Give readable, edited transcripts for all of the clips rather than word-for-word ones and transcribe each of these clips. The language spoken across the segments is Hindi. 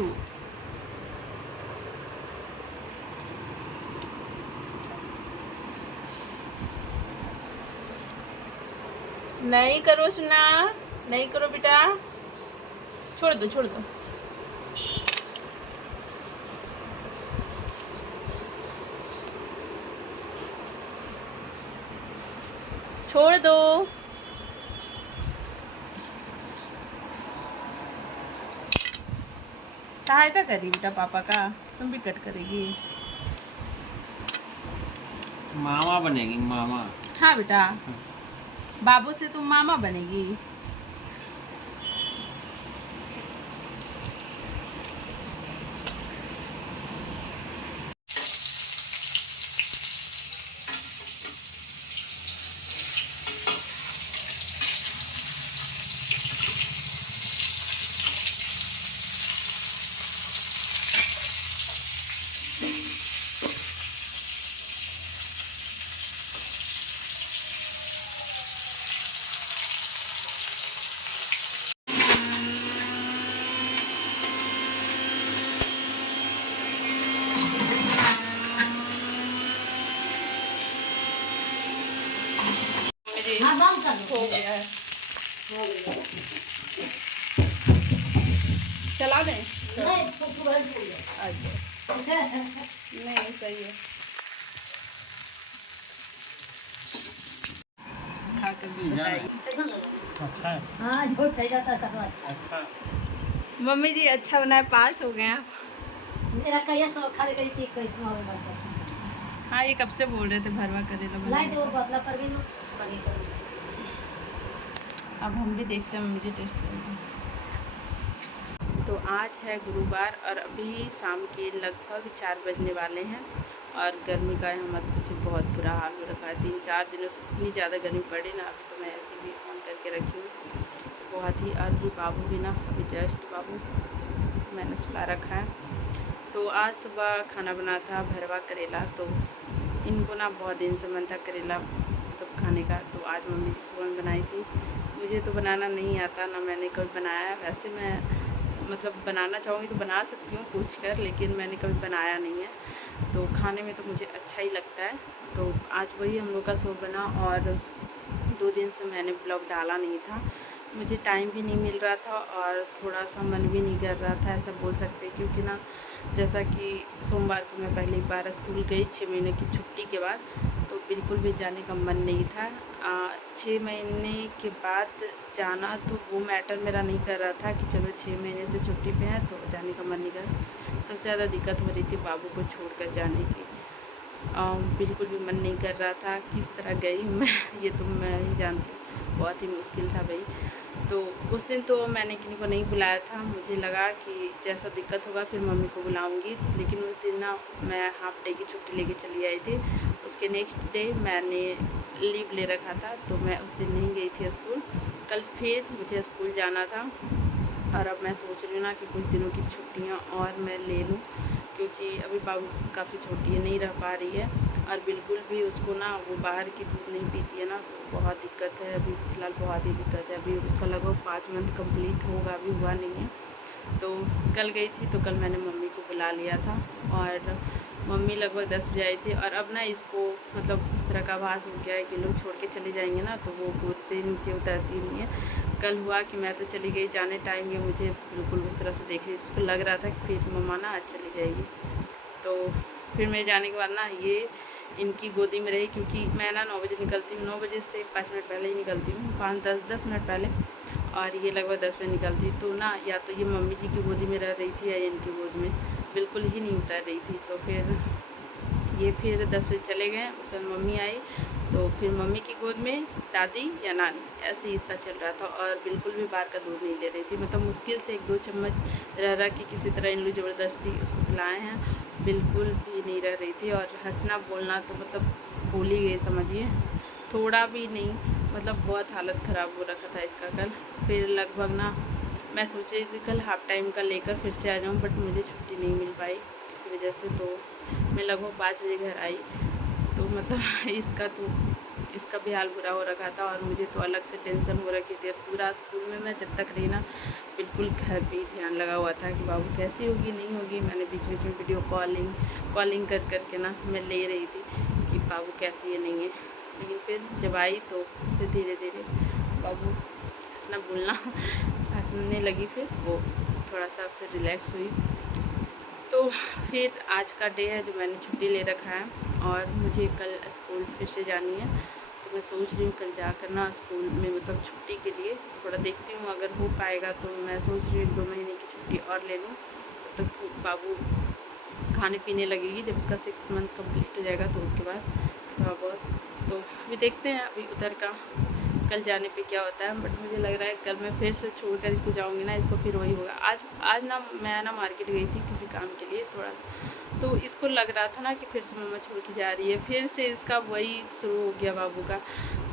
2। नहीं करो सुना, नहीं करो बेटा, छोड़ दो छोड़ दो। छोड़ दो। सहायता करी बेटा पापा का, तुम भी कट करेगी। मामा बनेगी मामा। हाँ बेटा, बाबू से तुम मामा बनेगी। हाँ बंद कर दो। हो गया है, चला दें। नहीं तो तुरंत हो गया। अच्छा नहीं सही है, खा कर भी बताइए। कैसा लगा? अच्छा है। हाँ जो ठह जाता था तो अच्छा। अच्छा मम्मी जी अच्छा बनाए, पास हो गए आप। मेरा कहिया सब खा गई थी कैसे में बनता था। हाँ ये कब से बोल रहे थे भरवा करेला लाइट वो बनाने का। बदला कर भी लो कर ये कर। अब हम भी देखते हैं, मम्मी जी टेस्ट करेंगे। तो आज है गुरुवार और अभी शाम के लगभग 4 बजने वाले हैं और गर्मी का यहाँ मत पूछिए, बहुत बुरा हाल हो रखा है। 3-4 दिनों से इतनी ज़्यादा गर्मी पड़ी ना, अभी तो मैं ऐसे भी ऑन करके रखी हूँ बहुत ही। और भी बाबू भी ना, अभी जस्ट बाबू मैंने सुला रखा है। तो आज सुबह खाना बना था भरवा करेला, तो इनको ना बहुत दिन से मन था करेला तो खाने का, तो आज मम्मी जी सुबह में बनाई थी। मुझे तो बनाना नहीं आता, ना मैंने कभी बनाया है। वैसे मैं मतलब बनाना चाहूँगी तो बना सकती हूँ पूछ कर, लेकिन मैंने कभी बनाया नहीं है। तो खाने में तो मुझे अच्छा ही लगता है। तो आज वही हम लोग का शो बना और 2 दिन से मैंने ब्लॉग डाला नहीं था, मुझे टाइम भी नहीं मिल रहा था और थोड़ा सा मन भी नहीं कर रहा था, ऐसा बोल सकते हैं। क्योंकि ना जैसा कि सोमवार को मैं पहली बार स्कूल गई 6 महीने की छुट्टी के बाद, तो बिल्कुल भी जाने का मन नहीं था। 6 महीने के बाद जाना तो वो मैटर मेरा नहीं कर रहा था कि चलो 6 महीने से छुट्टी पे है तो जाने का मन नहीं कर रहा। सबसे ज़्यादा दिक्कत हो रही थी बाबू को छोड़कर जाने की। बिल्कुल भी मन नहीं कर रहा था। किस तरह गई मैं ये तो मैं ही जानती हूँ, बहुत ही मुश्किल था भाई। तो उस दिन तो मैंने किसी को नहीं बुलाया था, मुझे लगा कि जैसा दिक्कत होगा फिर मम्मी को बुलाऊंगी। लेकिन उस दिन ना मैं हाफ डे की छुट्टी लेके चली आई थी। उसके नेक्स्ट डे मैंने लीव ले रखा था, तो मैं उस दिन नहीं गई थी स्कूल। कल फिर मुझे स्कूल जाना था और अब मैं सोच रही हूँ ना कि कुछ दिनों की छुट्टियाँ और मैं ले लूँ, क्योंकि अभी बाबू काफ़ी छोटी है, नहीं रह पा रही है। और बिल्कुल भी उसको ना वो बाहर की दूध नहीं पीती है ना, तो बहुत दिक्कत है अभी फ़िलहाल, बहुत ही दिक्कत है। अभी उसका लगभग 5 मंथ कंप्लीट होगा, अभी हुआ नहीं है। तो कल गई थी तो कल मैंने मम्मी को बुला लिया था और मम्मी लगभग 10 बजे आई थी। और अब ना इसको मतलब इस तरह का आभास हो गया है कि लोग छोड़ के चले जाएंगे ना तो वो गोद से नीचे उतरती नहीं है। कल हुआ कि मैं तो चली गई, जाने टाइम ये मुझे बिल्कुल उस तरह से देख रही, इसको लग रहा था कि फिर मम्मा ना आज चली जाएगी। तो फिर मैं जाने के बाद ना ये इनकी गोदी में रही, क्योंकि मैं ना 9 बजे निकलती हूँ, 9 बजे से 5 मिनट पहले ही निकलती हूँ, 5-10 मिनट पहले, और ये लगभग 10 बजे निकलती। तो ना या तो ये मम्मी जी की गोदी में रह रही थी या इनकी गोद में, बिल्कुल ही नहीं उतर रही थी। तो फिर ये फिर 10 बजे चले गए, उसके बाद मम्मी आई तो फिर मम्मी की गोद में दादी या नानी, ऐसे ही इसका चल रहा था। और बिल्कुल भी बाहर का दूध नहीं ले रही थी, मतलब मुश्किल से 1-2 चम्मच रह के किसी तरह इन लोग ज़बरदस्ती उसको खिलाए हैं, बिल्कुल भी नहीं रह रही थी। और हंसना बोलना तो मतलब भूल ही गई समझिए, थोड़ा भी नहीं, मतलब बहुत हालत ख़राब हो रखा था इसका कल। फिर लगभग ना मैं सोच रही थी कल हाफ़ टाइम का लेकर फिर से आ जाऊँ, बट मुझे छुट्टी नहीं मिल पाई किसी वजह से। तो मैं लगभग 5 बजे घर आई, तो मतलब इसका तो इसका भी हाल बुरा हो रखा था और मुझे तो अलग से टेंशन हो रखी थी। पूरा स्कूल में मैं जब तक रही ना बिल्कुल घर पे ही ध्यान लगा हुआ था कि बाबू कैसी होगी नहीं होगी। मैंने बीच बीच में वीडियो कॉलिंग कर करके ना मैं ले रही थी कि बाबू कैसी है नहीं है। लेकिन फिर जब आई तो फिर धीरे धीरे बाबू हंसना बोलना हंसने लगी। फिर वो थोड़ा सा फिर रिलैक्स हुई। तो फिर आज का डे है जो मैंने छुट्टी ले रखा है और मुझे कल स्कूल फिर से जानी है। तो मैं सोच रही हूँ कल जाकर ना स्कूल में मतलब छुट्टी के लिए थोड़ा देखती हूँ, अगर हो पाएगा तो मैं सोच रही हूँ 2 महीने की छुट्टी और ले लूँ। तब तक तो बाबू खाने पीने लगेगी, जब उसका 6 मंथ कंप्लीट हो जाएगा तो उसके बाद थोड़ा बहुत तो अभी देखते हैं अभी उधर का कल जाने पे क्या होता है। बट मुझे लग रहा है कल मैं फिर से छोड़कर इसको जाऊंगी ना, इसको फिर वही होगा। आज ना मैं ना मार्केट गई थी किसी काम के लिए थोड़ा, तो इसको लग रहा था ना कि फिर से मम्मा छोड़ के जा रही है। फिर से इसका वही शुरू हो गया बाबू का।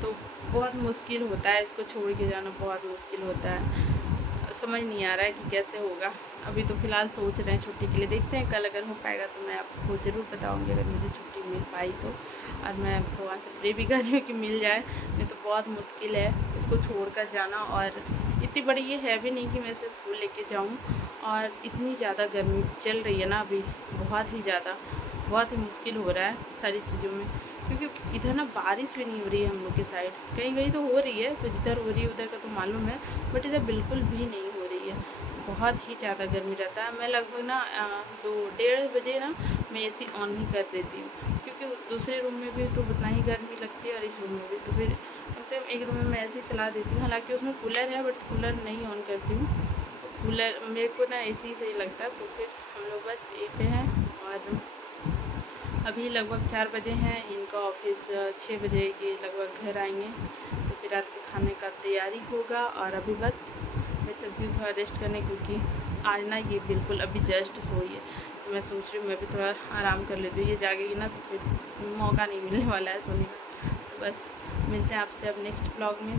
तो बहुत मुश्किल होता है इसको छोड़ के जाना, बहुत मुश्किल होता है। समझ नहीं आ रहा है कि कैसे होगा। अभी तो फ़िलहाल सोच रहे हैं छुट्टी के लिए, देखते हैं कल अगर हो पाएगा तो मैं आपको ज़रूर बताऊंगी अगर मुझे छुट्टी मिल पाई तो। और मैं भगवान से प्रे भी कर रही हूँ कि मिल जाए, नहीं तो बहुत मुश्किल है इसको छोड़कर जाना। और इतनी बड़ी ये है भी नहीं कि मैं इसे स्कूल लेके जाऊँ। और इतनी ज़्यादा गर्मी चल रही है ना अभी, बहुत ही मुश्किल हो रहा है सारी चीज़ों में। क्योंकि इधर ना बारिश भी नहीं हो रही है हम लोग के साइड, कहीं कहीं तो हो रही है, तो जिधर हो रही है उधर का तो मालूम है, बट इधर बिल्कुल भी नहीं हो रही है। बहुत ही ज़्यादा गर्मी रहता है। मैं लगभग ना 2-1:30 बजे ना मैं एसी ऑन ही कर देती हूँ, क्योंकि दूसरे रूम में भी तो उतना ही गर्मी लगती है और इस रूम में भी। तो फिर कम से कम एक रूम में मैं ऐसे ही चला देती हूँ, हालांकि उसमें कूलर है बट कूलर नहीं ऑन करती हूँ। कूलर मेरे को ना एसी सही लगता है। तो फिर हम लोग बस ए पे हैं और अभी लगभग 4 बजे हैं, इनका ऑफिस 6 बजे के लगभग घर आएंगे। तो फिर रात के खाने का तैयारी होगा। और अभी बस मैं चलती हूँ थोड़ा रेस्ट करने, क्योंकि आज ना ये बिल्कुल अभी जस्ट सोई है। तो मैं सोच रही हूँ मैं भी थोड़ा आराम कर लेती हूँ, ये जागेगी ना तो फिर मौका नहीं मिलने वाला है सोने का। तो बस मिलते हैं आपसे अब नेक्स्ट ब्लॉग में।